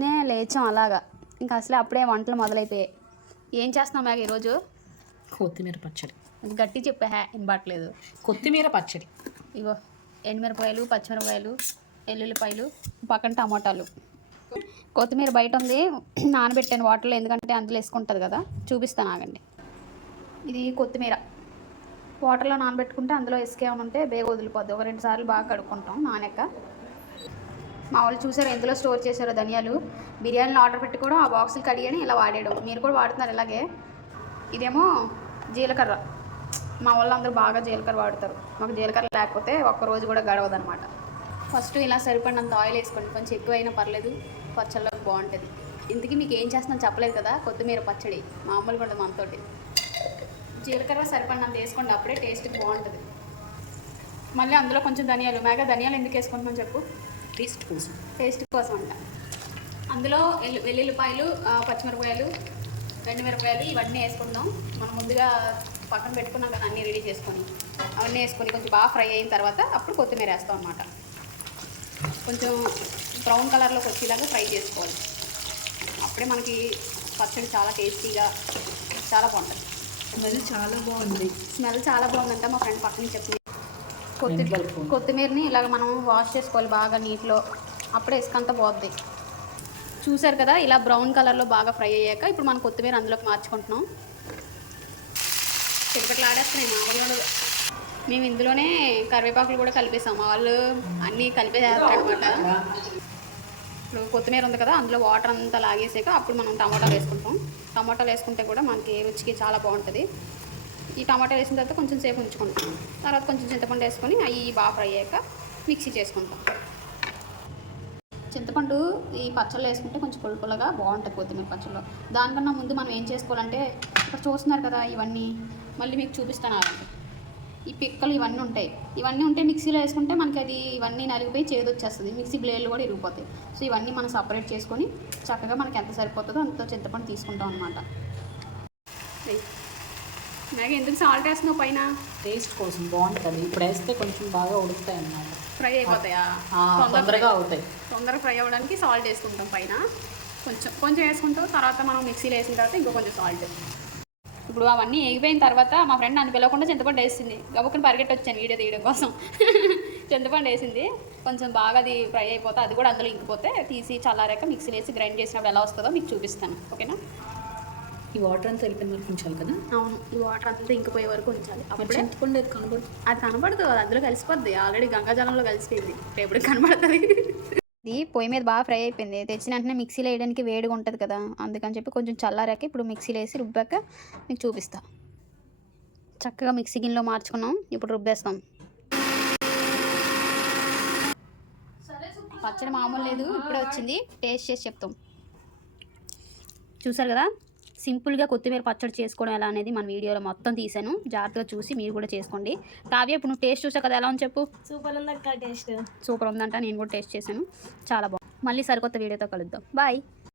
నేను లేచాం అలాగా. ఇంకా అసలే అప్పుడే వంటలు మొదలైపోయాయి. ఏం చేస్తున్నావు మ్యాగ ఈరోజు? కొత్తిమీర పచ్చడి. గట్టి చెప్పా వినబట్లేదు. కొత్తిమీర పచ్చడి. ఇగో ఎండుమిరపకాయలు, పచ్చిమిరపకాయలు, ఎల్లుల్లిపాయలు, పక్కన టమాటాలు. కొత్తిమీర బయట ఉంది, నానబెట్టాను వాటర్లో, ఎందుకంటే అందులో వేసుకుంటుంది కదా. చూపిస్తాను ఆగండి. ఇది కొత్తిమీర వాటర్లో నానబెట్టుకుంటే అందులో ఇసుకేమైనా ఉంటే బేగ వదిలిపోద్ది. ఒక 2 సార్లు బాగా కడుక్కుంటాం నానక. మా వాళ్ళు చూసారు ఎందులో స్టోర్ చేశారో ధనియాలు. బిర్యానీలో ఆర్డర్ పెట్టి కూడా ఆ బాక్సులు కడిగాని ఇలా వాడాడు. మీరు కూడా వాడుతున్నారు ఇలాగే. ఇదేమో జీలకర్ర. మా వాళ్ళు అందరూ బాగా జీలకర్ర వాడతారు. మాకు జీలకర్ర లేకపోతే ఒక్కరోజు కూడా గడవదనమాట. ఫస్ట్ ఇలా సరిపడినంత ఆయిల్ వేసుకోండి. కొంచెం ఎక్కువైనా పర్లేదు, పచ్చళ్ళకి బాగుంటుంది. ఇందుకే మీకు ఏం చేస్తున్నాను చెప్పలేదు కదా. కొత్తిమీర పచ్చడి మామూలుగా ఉంటుంది మనతోటి. జీలకర్ర సరిపడినంత వేసుకోండి, అప్పుడే టేస్ట్ బాగుంటుంది. మళ్ళీ అందులో కొంచెం ధనియాలు. మేఘ ధనియాలు ఎందుకు వేసుకుంటున్నాను చెప్పు? టేస్ట్ కోసం అంట. అందులో వెల్లుల్లిపాయలు, పచ్చిమిరపకాయలు, ఎండుమిరపకాయలు ఇవన్నీ వేసుకుందాం. మనం ముందుగా పక్కన పెట్టుకున్నాం కదా అన్నీ రెడీ చేసుకొని. అవన్నీ వేసుకొని కొంచెం బాగా ఫ్రై అయిన తర్వాత అప్పుడు కొత్తిమీర వేస్తాం అన్నమాట. కొంచెం బ్రౌన్ కలర్లోకి వచ్చేలాగా ఫ్రై చేసుకోవాలి. అప్పుడే మనకి పచ్చడి చాలా టేస్టీగా చాలా బాగుంటుంది. స్మెల్ చాలా బాగుంది. స్మెల్ చాలా బాగుందంట మా ఫ్రెండ్ పక్కన చెప్పింది. కొత్తిమీరని ఇలాగ మనం వాష్ చేసుకోవాలి బాగా నీటిలో, అప్పుడే ఇసుకంతా పోద్ది. చూసారు కదా, ఇలా బ్రౌన్ కలర్లో బాగా ఫ్రై అయ్యాక ఇప్పుడు మనం కొత్తిమీర అందులోకి మార్చుకుంటున్నాం. చిలకట్లు ఆడేస్తున్నాయి మామూలుగా. మేము ఇందులోనే కరివేపాకులు కూడా కలిపేసాం. వాళ్ళు అన్నీ కలిపేసేస్తారనమాట. ఇప్పుడు కొత్తిమీర ఉంది కదా, అందులో వాటర్ అంతా లాగేసాక అప్పుడు మనం టమాటాలు వేసుకుంటాం. టమాటాలు వేసుకుంటే కూడా మనకి రుచికి చాలా బాగుంటుంది. ఈ టమాటా వేసిన తర్వాత కొంచెం సేపు ఉంచుకుంటాం. తర్వాత కొంచెం చింతపండు వేసుకొని అవి బాగా ఫ్రై అయ్యాక మిక్సీ చేసుకుంటాం. చింతపండు ఈ పచ్చళ్ళు వేసుకుంటే కొంచెం పులుపులుగా బాగుంటుంది కొత్తిమీర పచ్చళ్ళు. దానికన్నా ముందు మనం ఏం చేసుకోవాలంటే, ఇక్కడ చూస్తున్నారు కదా ఇవన్నీ, మళ్ళీ మీకు చూపిస్తాను. ఈ పిక్కలు ఇవన్నీ ఉంటాయి. ఇవన్నీ ఉంటే మిక్సీలో వేసుకుంటే మనకి అది ఇవన్నీ నలిగిపోయి చేదు వచ్చేస్తుంది. మిక్సీ బ్లేడ్లు కూడా ఇరిగిపోతాయి. సో ఇవన్నీ మనం సపరేట్ చేసుకొని చక్కగా మనకి ఎంత సరిపోతుందో అంత చింతపండు తీసుకుంటాం అనమాట. నాకు ఎందుకు సాల్ట్ వేస్తున్నావు పైన? టేస్ట్ కోసం బాగుంటుంది. ఇప్పుడు వేస్తే కొంచెం బాగా ఉడుకుతాయి అన్నమాట. ఫ్రై అయిపోతాయా? తొందరగా అవుతాయి. తొందరగా ఫ్రై అవ్వడానికి సాల్ట్ వేసుకుంటాం పైన. కొంచెం వేసుకుంటాం. తర్వాత మనం మిక్సీలో వేసిన తర్వాత ఇంకో కొంచెం సాల్ట్. ఇప్పుడు అవన్నీ ఎగిపోయిన తర్వాత మా ఫ్రెండ్ నన్ను పిలవకుండా చింతపండు వేసింది. గబుక్కుని పరిగెట్టి వచ్చాను వీడియో తీయడం కోసం. చింతపండు వేసింది. కొంచెం బాగా అది ఫ్రై అయిపోతే అది కూడా అందులో ఇంకిపోతే తీసి చల్లారాక మిక్సీలో వేసి గ్రైండ్ చేసినప్పుడు ఎలా వస్తుందో మీకు చూపిస్తాను. ఓకేనా? ఈ వాటర్ అంతా వెళ్ళిపోయిన వరకు ఉంచాలి కదా? అవును, ఈ వాటర్ అంతా ఇంకిపోయే వరకు ఉంచాలి. అప్పుడు చింతపండు అది కనబడుతుంది. అది కనబడదు, అది అందులో కలిసిపోద్ది. ఆల్రెడీ గంగాజలంలో కలిసిపోయింది. ఎప్పుడు కనబడుతుంది. ఇది పొయ్యి మీద బాగా ఫ్రై అయిపోయింది. తెచ్చిన వెంటనే మిక్సీలో వేయడానికి వేడిగా ఉంటుంది కదా, అందుకని చెప్పి కొంచెం చల్లారాక ఇప్పుడు మిక్సీలో వేసి రుబ్బాక మీకు చూపిస్తా. చక్కగా మిక్సీ గిన్నెలో మార్చుకున్నాం. ఇప్పుడు రుబ్బేస్తాం. పచ్చడి మామూలు లేదు, ఇప్పుడే వచ్చింది. టేస్ట్ చేసి చెప్తాం. చూసారు కదా, సింపుల్గా కొత్తిమీర పచ్చడి చేసుకోవడం ఎలా అనేది మన వీడియోలో మొత్తం తీసాను. జాగ్రత్తగా చూసి మీరు కూడా చేసుకోండి. కావ్య, ఇప్పుడు నువ్వు టేస్ట్ చూసావు కదా, ఎలా ఉంది చెప్పు? సూపర్ ఉందక్క. టేస్ట్ సూపర్ ఉందంట. నేను కూడా టేస్ట్ చేశాను, చాలా బాగుంది. మళ్ళీ సరికొత్త వీడియోతో కలుద్దాం. బాయ్.